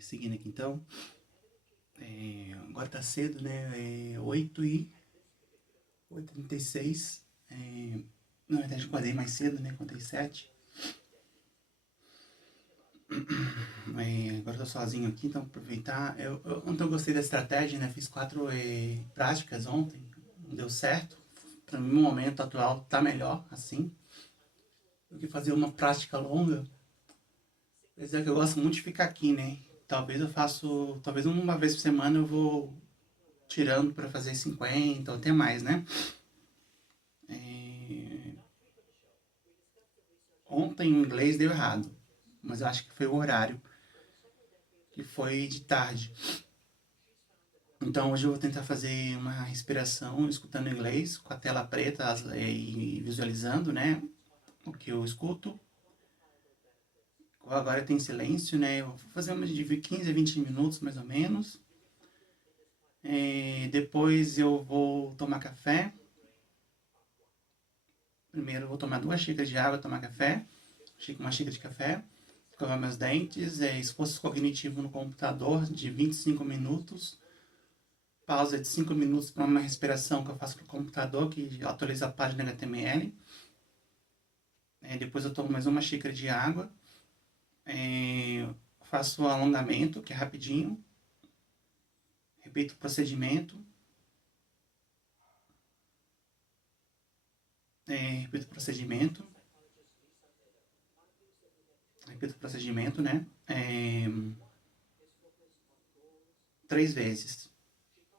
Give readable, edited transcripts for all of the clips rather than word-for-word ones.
seguindo aqui então. Agora tá cedo, né? 8h36. Na verdade, eu acordei mais cedo, né? Contei 7. Agora eu tô sozinho aqui, então aproveitar. Ontem eu gostei da estratégia, né? Fiz 4 práticas ontem. Deu certo. Para mim, no momento atual, tá melhor assim do que fazer uma prática longa. Quer dizer que eu gosto muito de ficar aqui, né? Talvez uma vez por semana eu vou tirando para fazer 50 ou até mais, né? É, Ontem o inglês deu errado, mas eu acho que foi o horário, que foi de tarde. Então hoje eu vou tentar fazer uma respiração escutando inglês, com a tela preta e visualizando, né? O que eu escuto. Agora tem silêncio, né? Eu vou fazer uma de 15 a 20 minutos mais ou menos. Depois eu vou tomar café. Primeiro eu vou tomar 2 xícaras de água, tomar café. Uma xícara de café. Escovar meus dentes. Esforço cognitivo no computador de 25 minutos. Pausa de 5 minutos para uma respiração que eu faço com o computador, que atualiza a página HTML. Depois eu tomo mais uma xícara de água. Faço o alongamento, que é rapidinho. Repito o procedimento. Repito o procedimento. Repito o procedimento, né? 3 vezes.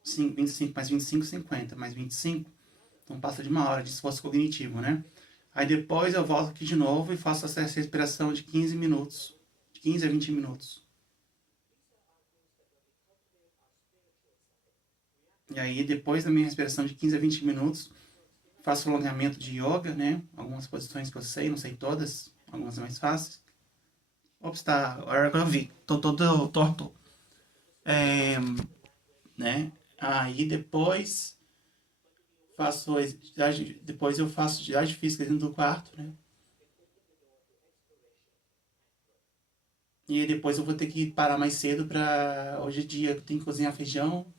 25 mais 25, 50. Mais 25, então passa de 1 hora de esforço cognitivo, né? Aí depois eu volto aqui de novo e faço essa respiração de 15 minutos. De 15 a 20 minutos. E aí depois da minha respiração de 15 a 20 minutos, faço alongamento de yoga, né? Algumas posições que eu sei, não sei todas. Algumas mais fáceis. Ops, tá. Agora eu vi. Tô todo torto. Né? Aí depois eu faço atividade física dentro do quarto, né? E depois eu vou ter que parar mais cedo para hoje é dia que eu tenho que cozinhar feijão.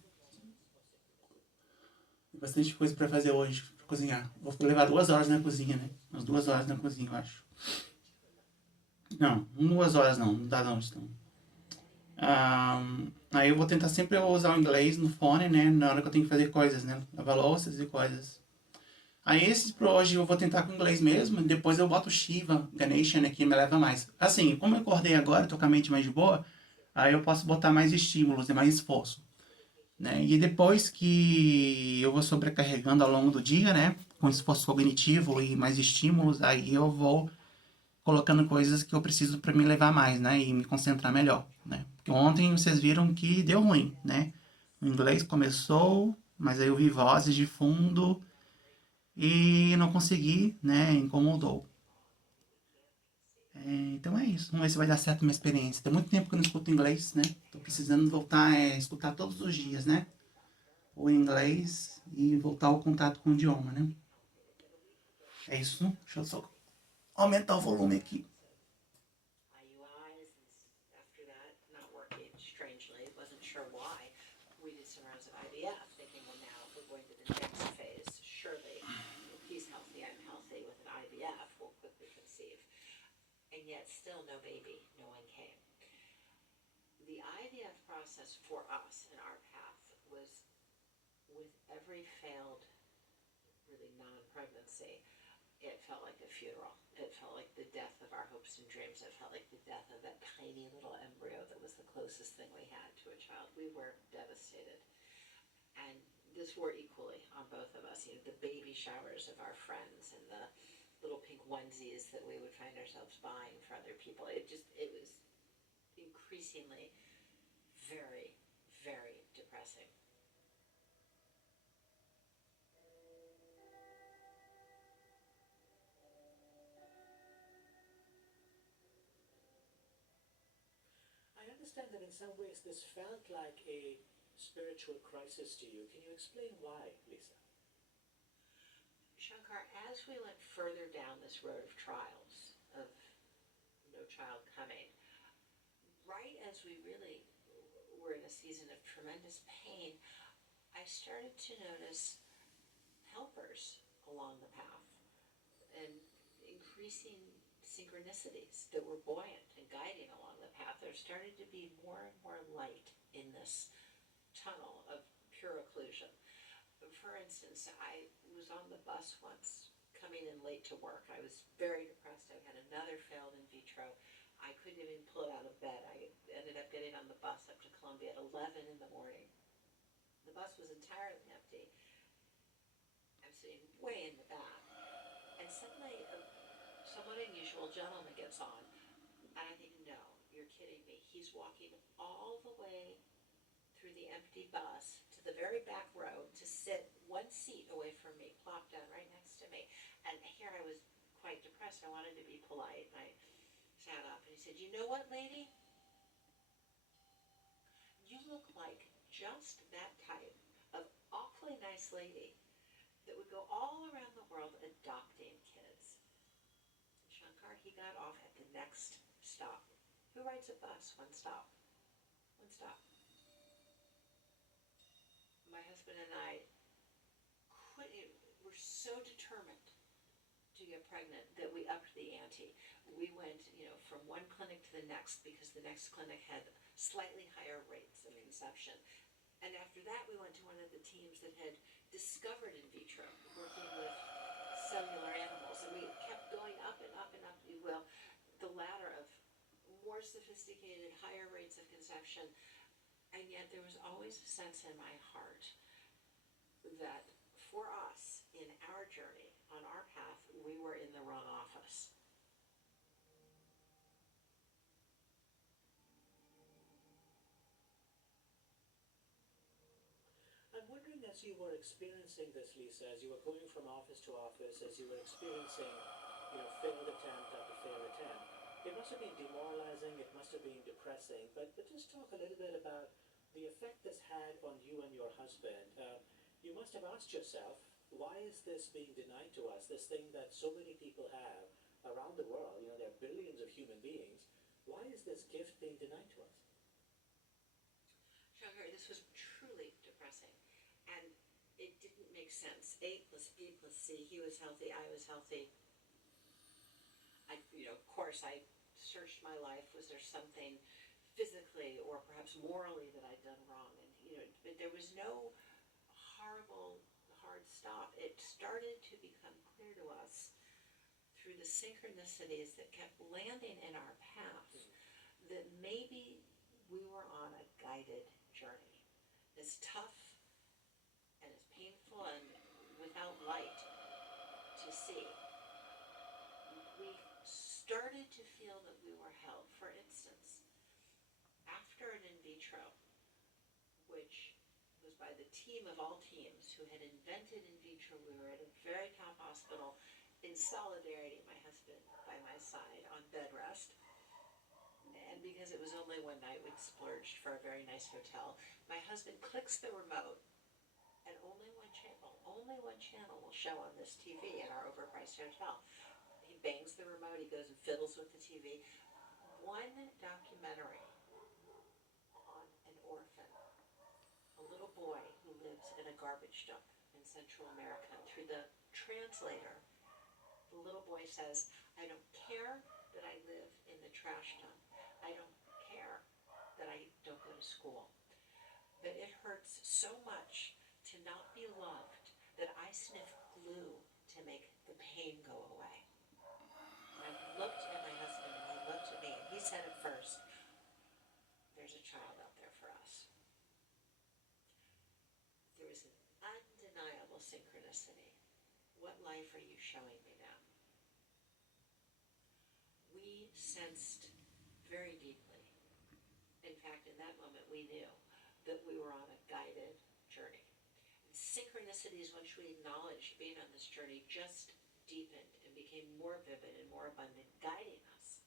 Tem bastante coisa para fazer hoje, para cozinhar. Vou levar 2 horas na cozinha, né? Umas 2 horas na cozinha, eu acho. Não, 2 horas não, não dá não. Então. Aí eu vou tentar sempre usar o inglês no fone, né? Na hora que eu tenho que fazer coisas, né? Lavar louças e coisas. Aí esses pro hoje eu vou tentar com inglês mesmo, depois eu boto Shiva, Ganesha, né, que me leva mais. Assim, como eu acordei agora, tô com a mente mais de boa, aí eu posso botar mais estímulos e mais esforço, né? E depois que eu vou sobrecarregando ao longo do dia, né, com esforço cognitivo e mais estímulos, aí eu vou colocando coisas que eu preciso para me levar mais, né, e me concentrar melhor, né? Porque ontem vocês viram que deu ruim, né? O inglês começou, mas aí eu vi vozes de fundo e não consegui, né? Incomodou. Então é isso. Vamos ver se vai dar certo a minha experiência. Tem muito tempo que eu não escuto inglês, né? Tô precisando voltar a escutar todos os dias, né? O inglês e voltar ao contato com o idioma, né? É isso. Deixa eu só aumentar o volume aqui. And yet still no baby, no one came. The IVF process for us in our path was, with every failed, really non-pregnancy, it felt like a funeral. It felt like the death of our hopes and dreams. It felt like the death of that tiny little embryo that was the closest thing we had to a child. We were devastated. And this wore equally on both of us. You know, the baby showers of our friends and the little pink onesies that we would find ourselves buying for other people. It was increasingly very, very depressing. I understand that in some ways this felt like a spiritual crisis to you. Can you explain why, Lisa? Shankar, as we went further down this road of trials, of no child coming, right as we really were in a season of tremendous pain, I started to notice helpers along the path and increasing synchronicities that were buoyant and guiding along the path. There started to be more and more light in this tunnel of pure occlusion. For instance, I was on the bus once coming in late to work. I was very depressed. I had another failed in vitro. I couldn't even pull it out of bed. I ended up getting on the bus up to Columbia at 11 in the morning. The bus was entirely empty. I'm sitting way in the back. And suddenly a somewhat unusual gentleman gets on. And I think, no, you're kidding me. He's walking all the way through the empty bus to the very back row to sit one seat away from me, plopped down right next to me. And here I was quite depressed. I wanted to be polite. And I sat up and he said, you know what, lady? You look like just that type of awfully nice lady that would go all around the world adopting kids. And Shankar, he got off at the next stop. Who rides a bus? One stop. One stop. My husband and I were so determined to get pregnant that we upped the ante. We went, from one clinic to the next because the next clinic had slightly higher rates of conception. And after that, we went to one of the teams that had discovered in vitro, working with cellular animals. And we kept going up and up and up, if you will, the ladder of more sophisticated, higher rates of conception. And yet there was always a sense in my heart that for us, in our journey, on our path, we were in the wrong office. I'm wondering, as you were experiencing this, Lisa, as you were going from office to office, as you were experiencing, failed attempt after failed attempt, it must have been demoralizing, it must have been depressing, but just talk a little bit about the effect this had on you and your husband. You must have asked yourself, why is this being denied to us, this thing that so many people have around the world, there are billions of human beings, why is this gift being denied to us? Shankar, this was truly depressing. And it didn't make sense. A plus B plus C, he was healthy, I was healthy. Of course, I searched my life. Was there something physically or perhaps morally that I'd done wrong? And, but there was no horrible, hard stop. It started to become clear to us through the synchronicities that kept landing in our path that maybe we were on a guided journey. As tough and as painful and without light to see. We started to feel that we were held. For instance, after an in vitro, which was by the team of all teams who had invented in vitro, we were at a very top hospital in solidarity, my husband by my side on bed rest. And because it was only one night, we'd splurged for a very nice hotel. My husband clicks the remote and only one channel will show on this TV in our overpriced hotel. He bangs the remote, he goes and fiddles with the TV. One documentary on an orphan, a little boy who lives in a garbage dump in Central America. And through the translator, the little boy says, I don't care that I live in the trash dump. I don't care that I don't go to school. But it hurts so much to not be loved that I sniff glue to make the pain go away. And I looked at my husband and he looked at me and he said it first, there's a child out there for us. There was an undeniable synchronicity. What life are you showing me now? We sensed very deeply. In fact, in that moment, we knew that we were on a guided journey. And synchronicities, once we acknowledged being on this journey, just deepened and became more vivid and more abundant, guiding us.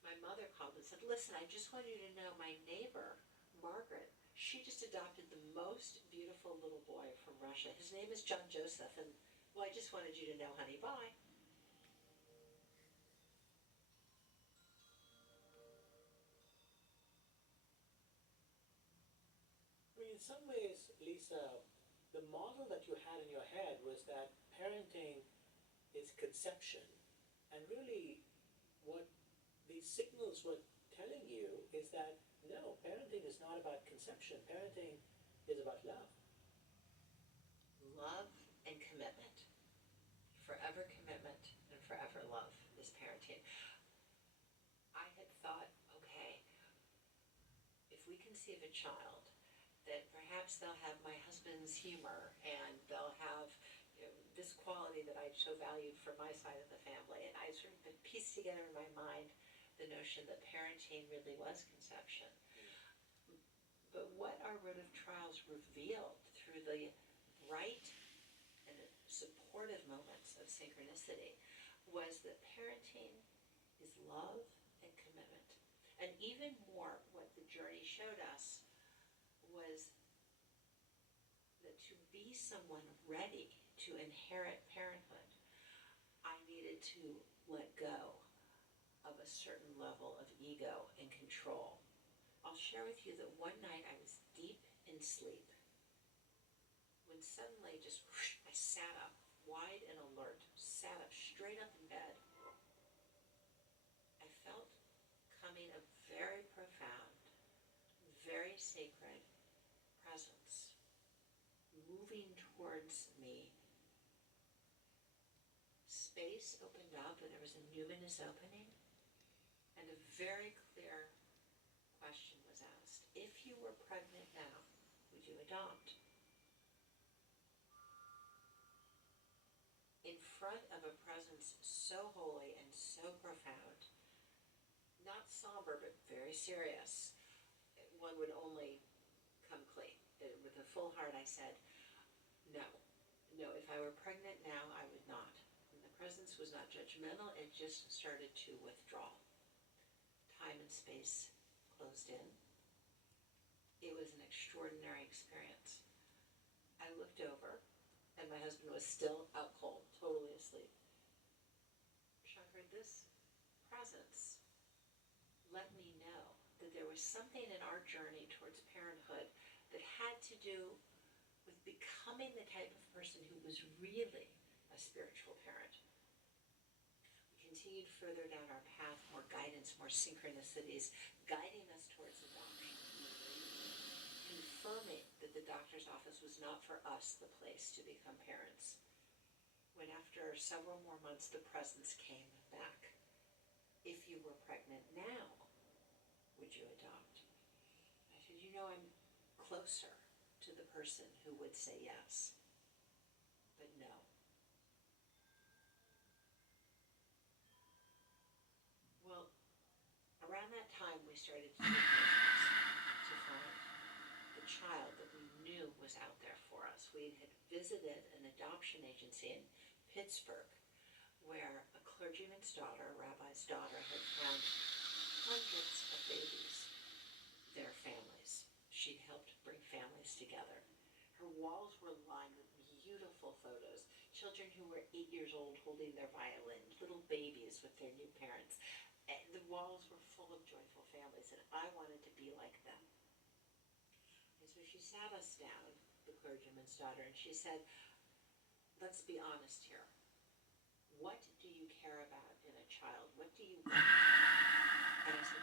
My mother called and said, listen, I just want you to know my neighbor, Margaret, she just adopted the most beautiful little boy from Russia. His name is John Joseph, and, well, I just wanted you to know, honey, bye. some ways, Lisa, the model that you had in your head was that parenting is conception. And really, what these signals were telling you is that no, parenting is not about conception. Parenting is about love. Love and commitment. Forever commitment and forever love is parenting. I had thought, okay, if we conceive a child, that perhaps they'll have my husband's humor and they'll have, you know, this quality that I so valued for my side of the family. And I sort of pieced together in my mind the notion that parenting really was conception. But what our road of trials revealed through the bright and supportive moments of synchronicity was that parenting is love and commitment. And even more, what the journey showed us was that to be someone ready to inherit parenthood, I needed to let go of a certain level of ego and control. I'll share with you that one night I was deep in sleep when suddenly just whoosh, I sat up, wide and alert, sat up straight up in bed. I felt coming a very profound, very sacred presence moving towards me. Space opened up and there was a numinous opening, and a very clear question was asked. If you were pregnant now, would you adopt? In front of a presence so holy and so profound, not somber but very serious, one would only come clean. With a full heart I said, no, if I were pregnant now, I would not. And the presence was not judgmental, it just started to withdraw. Time and space closed in. It was an extraordinary experience. I looked over, and my husband was still out cold, totally asleep. Shankar, this presence let me know that there was something in our journey towards parenthood that had to do with becoming the type of person who was really a spiritual parent. We continued further down our path, more guidance, more synchronicities, guiding us towards adoption, confirming that the doctor's office was not for us the place to become parents. When after several more months the presence came back, if you were pregnant now, would you adopt? I said, I'm closer to the person who would say yes, but no. Well, around that time we started to take measures to find the child that we knew was out there for us. We had visited an adoption agency in Pittsburgh where a clergyman's daughter, a rabbi's daughter, had found hundreds of babies, their families. She'd helped bring families together. Her walls were lined with beautiful photos. Children who were 8 years old holding their violin, little babies with their new parents. And the walls were full of joyful families, and I wanted to be like them. And so she sat us down, the clergyman's daughter, and she said, let's be honest here. What do you care about in a child? What do you want? And I said,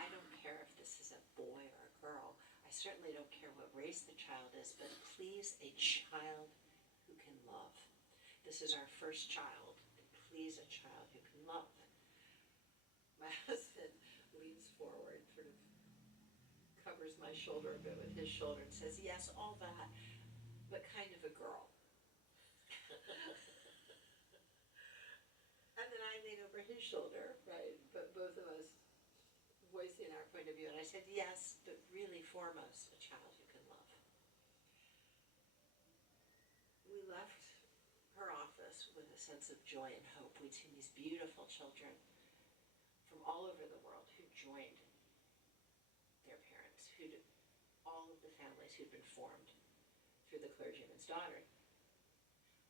I don't care if this is a boy or a girl. I certainly don't care what race the child is, but please, a child who can love. This is our first child, and please, a child who can love. My husband leans forward, sort of covers my shoulder a bit with his shoulder and says, yes, all that, but kind of a girl. And then I lean over his shoulder, right, but both of us voicing our point of view. And I said, yes, but really foremost, a child who can love. We left her office with a sense of joy and hope. We'd seen these beautiful children from all over the world who joined their parents, all of the families who'd been formed through the clergyman's daughter.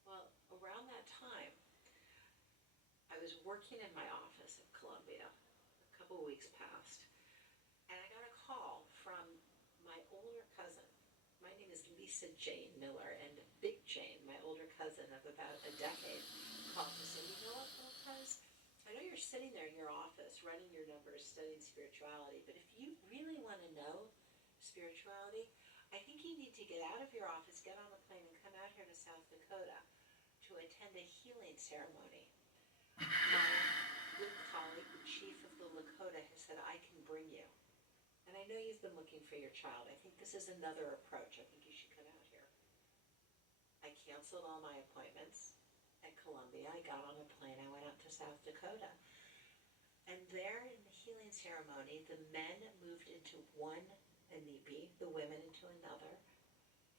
Well, around that time, I was working in my office at Columbia. A couple of weeks passed, and I got a call from my older cousin Lisa Jane Miller and Big Jane, my older cousin of about a decade, called to say, you know what, little cuz, I know you're sitting there in your office running your numbers, studying spirituality, but if you really want to know spirituality, I think you need to get out of your office, get on a plane, and come out here to South Dakota to attend a healing ceremony. My good colleague, the chief of the Lakota, has said, I can bring you. And I know you've been looking for your child. I think this is another approach. I think you should come out here. I canceled all my appointments at Columbia. I got on a plane. I went out to South Dakota. And there in the healing ceremony, the men moved into one inipi, the women into another.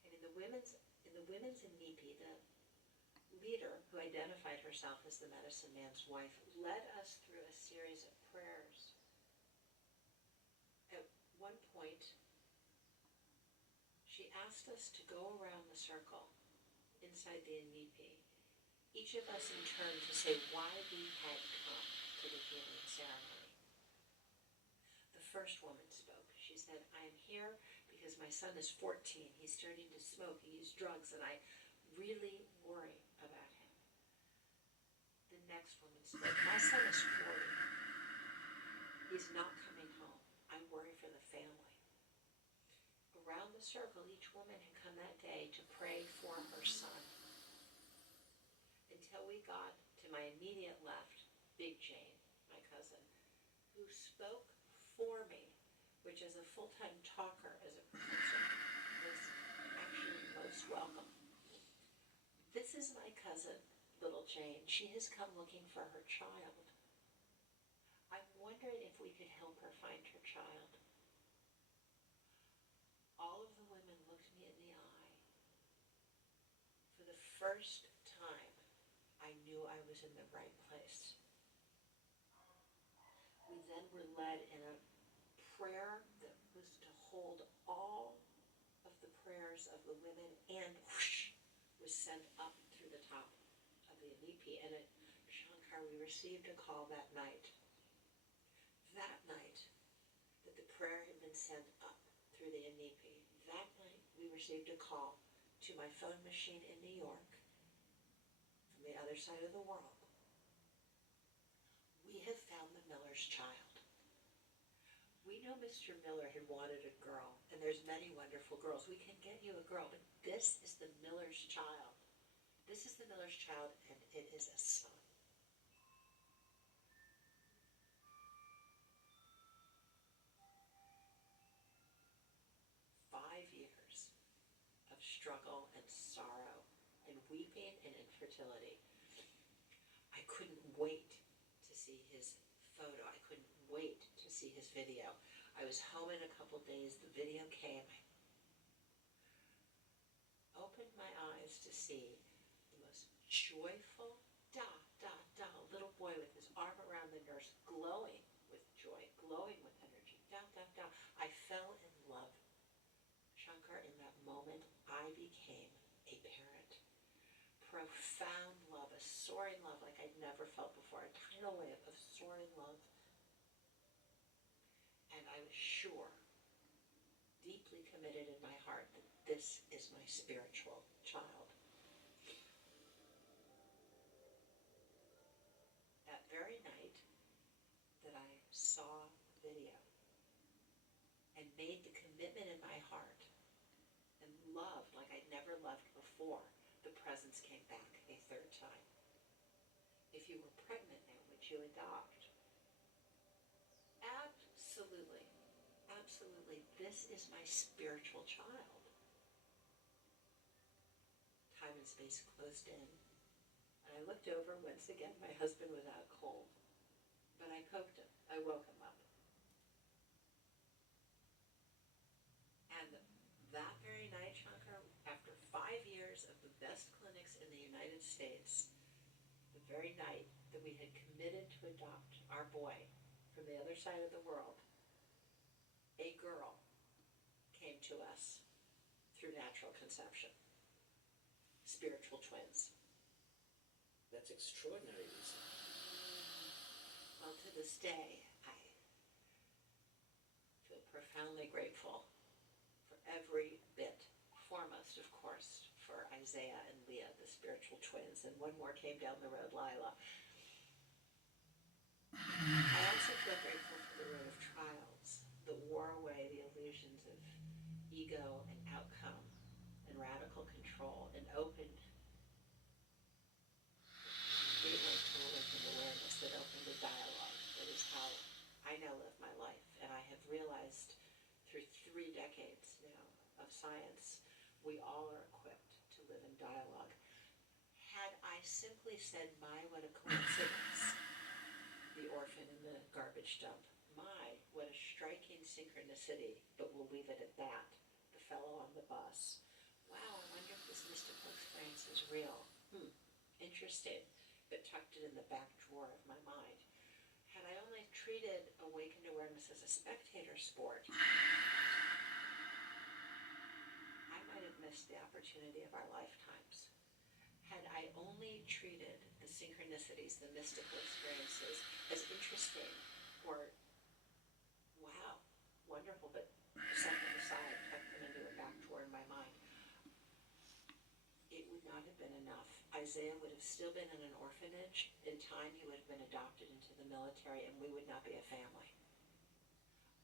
And in the women's inipi, the leader, who identified herself as the medicine man's wife, led us through a series of prayers. At one point, she asked us to go around the circle inside the inipi, each of us in turn to say why we had come to the healing ceremony. The first woman spoke. She said, I am here because my son is 14. He's starting to smoke. He used drugs, and I really worry about him. The next woman spoke. My son is 40. He's not coming home. I worry for the family. Around the circle, each woman had come that day to pray for her son. Until we got to my immediate left, Big Jane, my cousin, who spoke for me, which as a full-time talker, as a professor, was actually most welcome. This is my cousin, little Jane. She has come looking for her child. I'm wondering if we could help her find her child. All of the women looked me in the eye. For the first time, I knew I was in the right place. We then were led in a prayer that was to hold all of the prayers of the women, and whoosh, was sent up through the top of the inipi. And at Shankar, we received a call that night. That night, that the prayer had been sent up through the inipi. That night, we received a call to my phone machine in New York from the other side of the world. We have found the Miller's child. We know Mr. Miller had wanted a girl, and there's many wonderful girls. We can get you a girl, but this is the Miller's child. This is the Miller's child, and it is a son. Of struggle and sorrow and weeping and infertility. I couldn't wait to see his photo. I couldn't wait to see his video. I was home in a couple days. The video came. I opened my eyes to see the most joyful, little boy with his arm around the nurse, glowing with joy, glowing with energy. I fell in love. Shankar, in that moment, I became a parent. Profound love, a soaring love like I'd never felt before, a tidal wave of soaring love. And I was sure, deeply committed in my heart, that this is my spiritual child. That very night that I saw the video and made the commitment in my heart and loved like I'd never loved before, the presence came back a third time. If you were pregnant now, would you adopt? Absolutely. Absolutely. This is my spiritual child. Time and space closed in. And I looked over once again. My husband was out cold. But I poked him. I woke him up. And that very night, Shankar, after 5 years of the best clinics in the United States, the very night that we had committed to adopt our boy from the other side of the world, a girl came to us through natural conception. Spiritual twins. That's extraordinary, Lisa. Well, to this day, I feel profoundly grateful for every bit, foremost, of course, for Isaiah and Leah, the spiritual twins, and one more came down the road, Lila. I also feel grateful for the road of trials that wore away the illusions of ego and outcome and radical control and opened gateway to awakened awareness, that opened a dialogue. That is how I now live my life. And I have realized through 3 decades now of science, we all are equipped to live in dialogue. Had I simply said, my, what a coincidence, the orphan in the garbage dump, my, what a striking synchronicity, but we'll leave it at that. The fellow on the bus. Wow, I wonder if this mystical experience is real. Interesting, but tucked it in the back drawer of my mind. Had I only treated awakened awareness as a spectator sport, I might have missed the opportunity of our lifetimes. Had I only treated the synchronicities, the mystical experiences as interesting or, wow, wonderful, but set them aside, tucked them into a back drawer in my mind, it would not have been enough. Isaiah would have still been in an orphanage. In time, he would have been adopted into the military, and we would not be a family.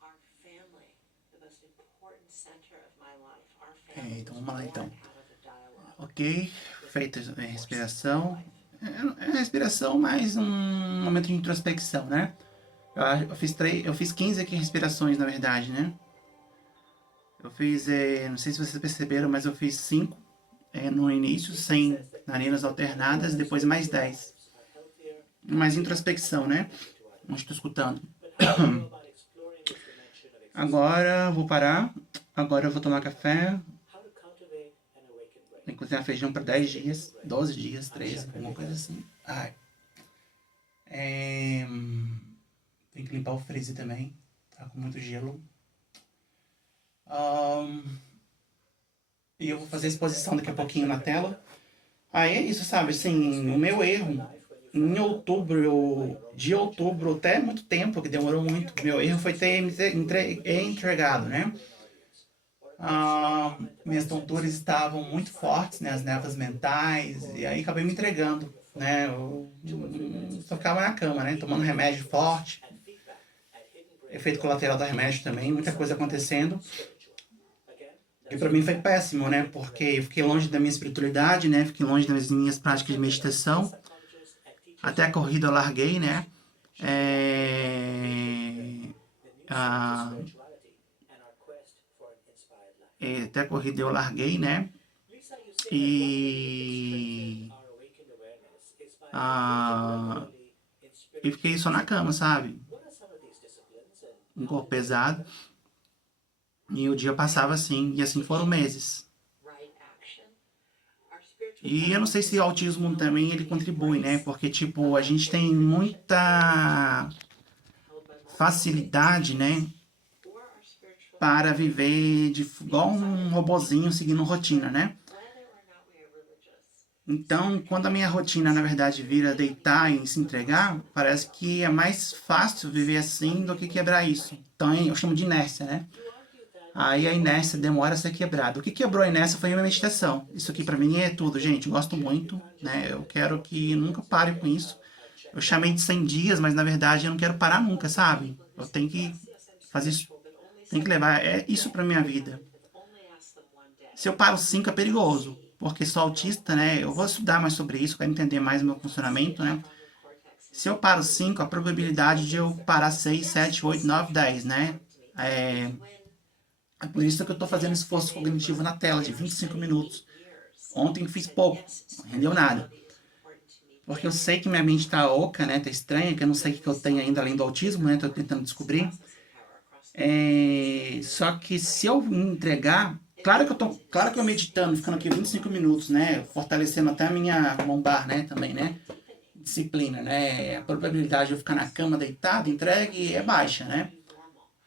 Our family, the most important center of my life, our family Então was vamos lá born então. out of a dialogue. Ok, feita a respiração. É uma respiração mais um momento de introspecção, né? Eu fiz 15 aqui respirações, na verdade, né? Eu fiz, não sei se vocês perceberam, mas eu fiz 5 no início, sem narinas alternadas, depois mais 10. Mais introspecção, né? Não estou escutando. Agora vou parar. Agora eu vou tomar café. Tem que cozinhar feijão para 10 dias, 12 dias, 13, alguma coisa assim. Ai. Tem que limpar o freezer também. Tá com muito gelo. E eu vou fazer a exposição daqui a pouquinho na tela. Aí é isso, sabe? Assim, o meu erro, em outubro, de outubro até muito tempo, que demorou muito, meu erro foi ter entregado, né? Minhas tonturas estavam muito fortes, né? As névoas mentais, e aí acabei me entregando, né? Eu só ficava na cama, né? Tomando remédio forte, efeito colateral do remédio também, muita coisa acontecendo. E pra mim foi péssimo, né? Porque eu fiquei longe da minha espiritualidade, né? Fiquei longe das minhas práticas de meditação. Até a corrida eu larguei, né? Até a corrida eu larguei, né? E fiquei só na cama, sabe? Um corpo pesado. E o dia passava assim, e assim foram meses. E eu não sei se o autismo também ele contribui, né? Porque, tipo, a gente tem muita facilidade, né? Para viver igual um robozinho seguindo rotina, né? Então, quando a minha rotina, na verdade, vira deitar e se entregar, parece que é mais fácil viver assim do que quebrar isso. Então, eu chamo de inércia, né? Aí a inércia demora a ser quebrada. O que quebrou a inércia foi a minha meditação. Isso aqui pra mim é tudo, gente. Eu gosto muito, né? Eu quero que nunca pare com isso. Eu chamei de 100 dias, mas na verdade eu não quero parar nunca, sabe? Eu tenho que fazer isso. Tenho que levar isso pra minha vida. Se eu paro 5 é perigoso. Porque sou autista, né? Eu vou estudar mais sobre isso, quero entender mais o meu funcionamento, né? Se eu paro 5, a probabilidade de eu parar 6, 7, 8, 9, 10, né? É por isso que eu tô fazendo esforço cognitivo na tela de 25 minutos. Ontem fiz pouco, não rendeu nada. Porque eu sei que minha mente tá oca, né? Tá estranha, que eu não sei o que eu tenho ainda além do autismo, né? Tô tentando descobrir. Só que se eu me entregar... Claro que eu meditando, ficando aqui 25 minutos, né? Fortalecendo até a minha lombar, né? Também, né? Disciplina, né? A probabilidade de eu ficar na cama deitado, entregue, é baixa, né?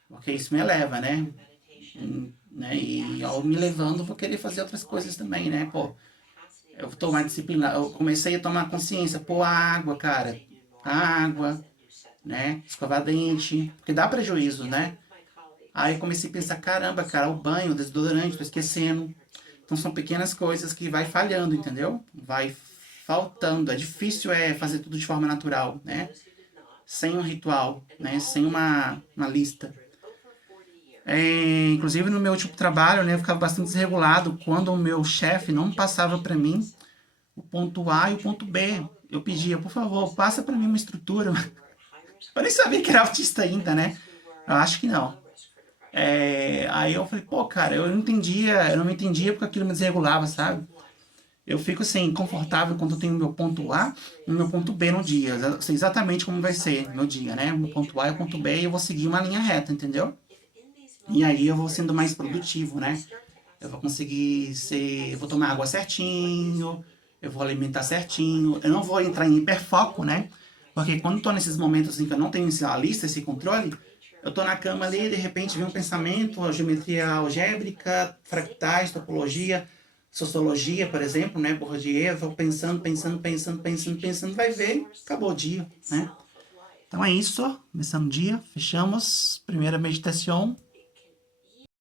Porque isso me eleva, né? E ao me levando, vou querer fazer outras coisas também, né? Pô, eu tô mais disciplinado. Eu comecei a tomar consciência. Pô, a água, cara. A água, né? Escovar dente. Porque dá prejuízo, né? Aí eu comecei a pensar, caramba, cara, o banho, o desodorante, tô esquecendo. Então são pequenas coisas que vai falhando, entendeu? Vai faltando. É difícil fazer tudo de forma natural, né? Sem um ritual, né? Sem uma lista. Inclusive no meu último trabalho, né, eu ficava bastante desregulado quando o meu chefe não passava para mim o ponto A e o ponto B. Eu pedia, por favor, passa para mim uma estrutura. Eu nem sabia que era autista ainda, né? Eu acho que não. Aí eu falei, pô, cara, eu não me entendia porque aquilo me desregulava, sabe? Eu fico assim, confortável quando eu tenho o meu ponto A e o meu ponto B no dia. Eu sei exatamente como vai ser meu dia, né? O meu ponto A e o ponto B e eu vou seguir uma linha reta, entendeu? E aí eu vou sendo mais produtivo, né? Eu vou conseguir eu vou tomar água certinho, eu vou alimentar certinho, eu não vou entrar em hiperfoco, né? Porque quando eu tô nesses momentos assim, que eu não tenho essa lista, esse controle, eu tô na cama ali, de repente vem um pensamento, a geometria algébrica, fractais, topologia, sociologia, por exemplo, né? Bourdieu, eu vou pensando, vai ver, acabou o dia, né? Então é isso, começando o dia, fechamos, primeira meditação.